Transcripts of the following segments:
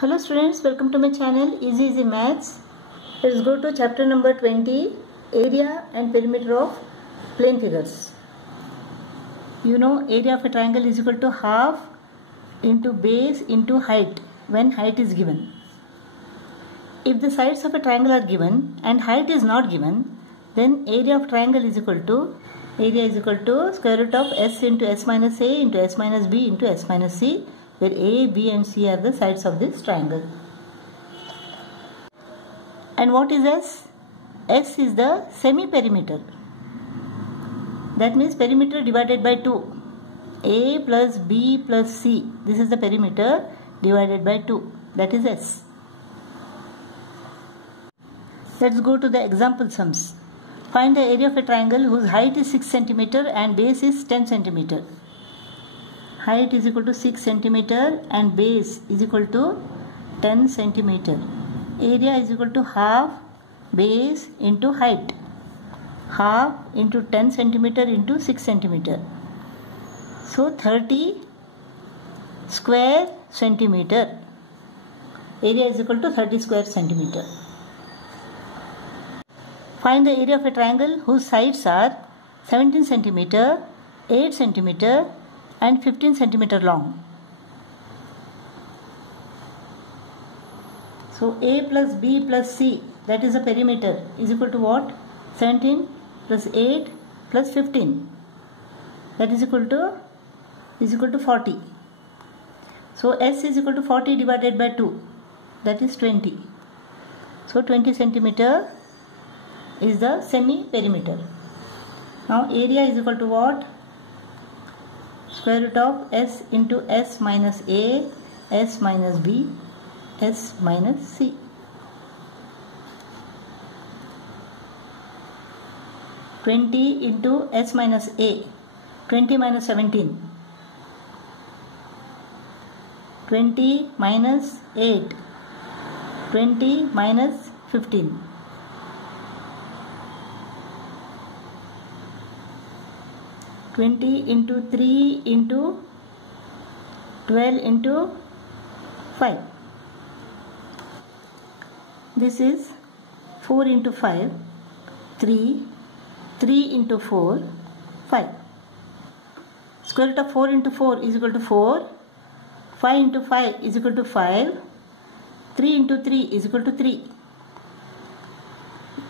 Hello students, welcome to my channel Easy Easy Maths. Let's go to chapter number 20, area and perimeter of plane figures. You know, area of a triangle is equal to half into base into height when height is given. If the sides of a triangle are given and height is not given, then area of triangle is equal to square root of s into s minus a into s minus b into s minus c, where a, b and c are the sides of this triangle. And what is s? S is the semi-perimeter. That means perimeter divided by 2. A plus b plus c. This is the perimeter divided by 2. That is s. Let's go to the example sums. Find the area of a triangle whose height is 6 cm and base is 10 cm. Height is equal to 6 cm and base is equal to 10 cm. Area is equal to half base into height. Half into 10 cm into 6 cm. So 30 square centimeter. Area is equal to 30 square centimeter. Find the area of a triangle whose sides are 17 cm, 8 cm and 15 cm long. So A plus B plus C, that is the perimeter, is equal to what? 17 plus 8 plus 15. That is equal to 40. So S is equal to 40 divided by 2. That is 20. So 20 centimeter is the semi-perimeter. Now area is equal to what? Square root of s into s minus a, s minus b, s minus c. (20) into s minus a, 20 minus 17. 20 minus 8, 20 minus 15. 20 into 3 into 12 into 5. This is 4 into 5, 3, 3 into 4, 5. Square root of 4 into 4 is equal to 4, 5 into 5 is equal to 5, 3 into 3 is equal to 3,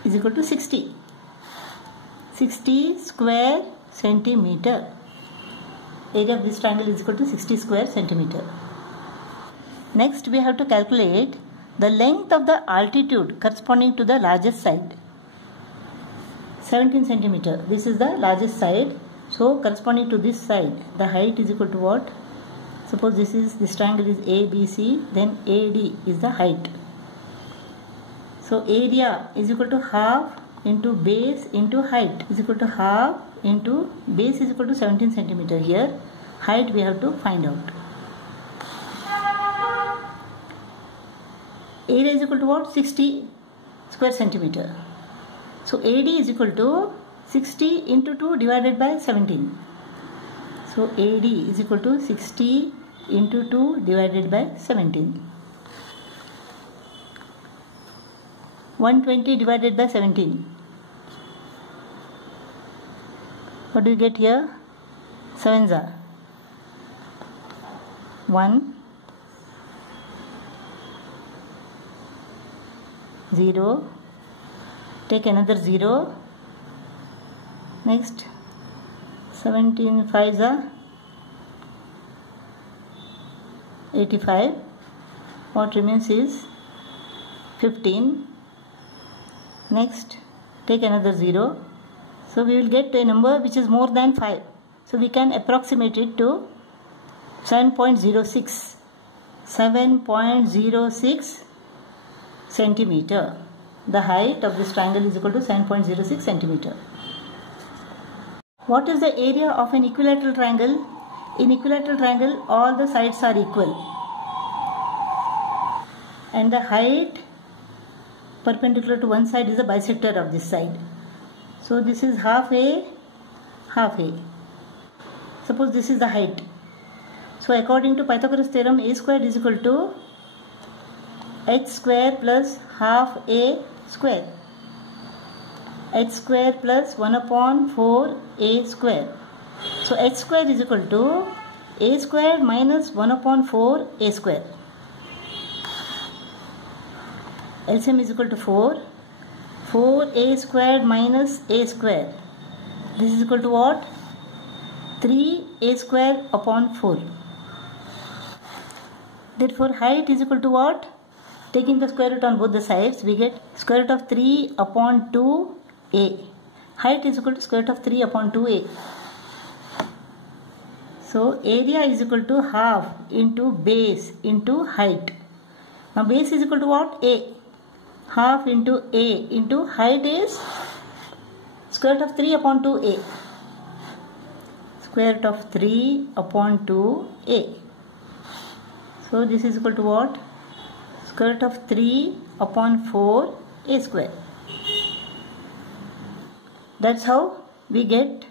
is equal to 60. 60 square centimeter. Area of this triangle is equal to 60 square centimeter. Next we have to calculate the length of the altitude corresponding to the largest side. 17 centimeter. This is the largest side. So corresponding to this side, the height is equal to what? Suppose this triangle is ABC, then AD is the height. So area is equal to half into base into height is equal to half into base is equal to 17 centimeter. Here height we have to find out. Area is equal to what? 60 square centimeter. So AD is equal to 60 into 2 divided by 17. So AD is equal to 60 into 2 divided by 17. 120 divided by 17. What do you get here? 7s are 1, 0. Take another 0. Next 17 5s are 85. What remains is 15. Next take another 0. So we will get a number which is more than 5. So we can approximate it to 7.06. 7.06 centimeter. The height of this triangle is equal to 7.06 centimeter. What is the area of an equilateral triangle? In equilateral triangle, all the sides are equal. And the height perpendicular to one side is the bisector of this side. So this is half A, half A. Suppose this is the height. So according to Pythagoras theorem, A squared is equal to h square plus half a square. H square plus 1 upon 4 a square. So h square is equal to a square minus 1 upon 4 a square. LCM is equal to 4. 4a squared minus a square. This is equal to what? 3a square upon 4. Therefore height is equal to what? Taking the square root on both the sides, we get square root of 3 upon 2a. Height is equal to square root of 3 upon 2a. So area is equal to half into base into height. Now base is equal to what? A. Half into a into height is square root of 3 upon 2a. Square root of 3 upon 2a. So this is equal to what? Square root of 3 upon 4a square. That's how we get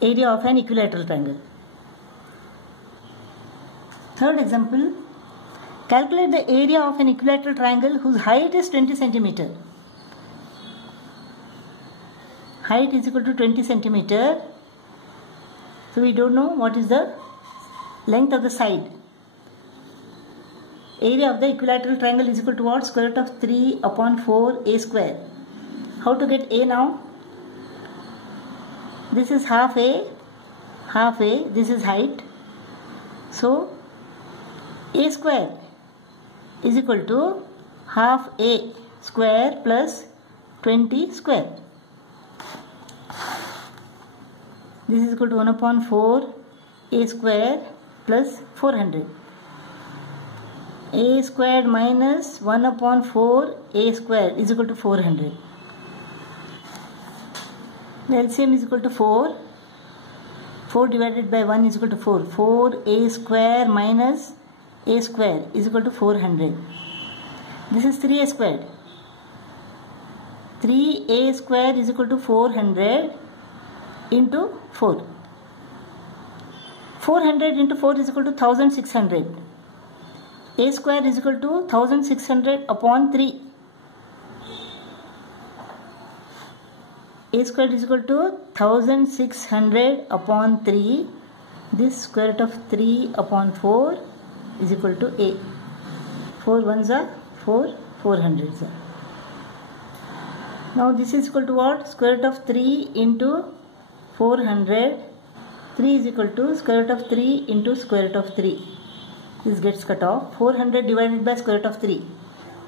area of an equilateral triangle. Third example. Calculate the area of an equilateral triangle whose height is 20 centimeter. Height is equal to 20 centimeter. So we don't know what is the length of the side. Area of the equilateral triangle is equal to what? Square root of 3 upon 4a square. How to get a now? This is half a, this is height. So a square is equal to half a square plus 20 square. This is equal to 1 upon 4 a square plus 400. A squared minus 1 upon 4 a square is equal to 400. The LCM is equal to 4. 4 divided by 1 is equal to 4. 4a square minus a square is equal to 400. This is 3a squared. 3a square is equal to 400 into 4. 400 into 4 is equal to 1600. A square is equal to 1600 upon 3. A square is equal to 1600 upon 3. This square root of 3 upon 4 is equal to a. 4 ones are 4, 400s are. Now this is equal to what? Square root of 3 into 400. 3 is equal to square root of 3 into square root of 3. This gets cut off. 400 divided by square root of 3.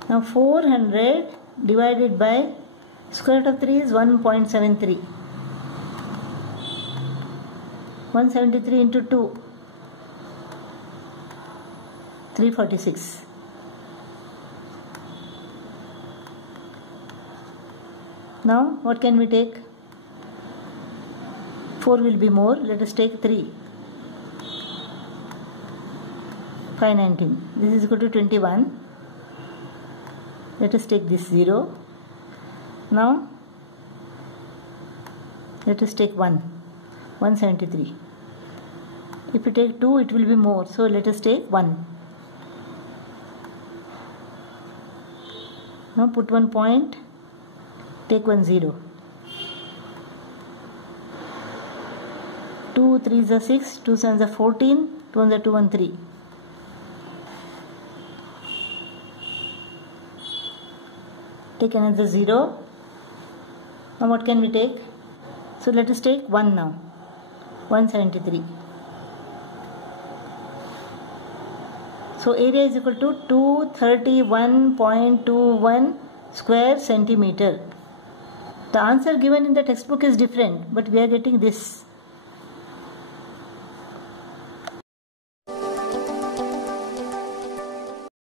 Now 400 divided by square root of 3 is 1.73. 173 into 2. 346. Now what can we take? 4 will be more. Let us take 3. 519. This is equal to 21. Let us take this 0. Now let us take 1. 173. If we take 2, it will be more. So let us take 1. Now put 1 point. Take 1 0. 2 3s are 6. 2 7s are 14. 2 1s are 2 1 3. Take another 0. Now what can we take? So let us take 1 now. 173. So area is equal to 231.21 square centimeter. The answer given in the textbook is different, but we are getting this.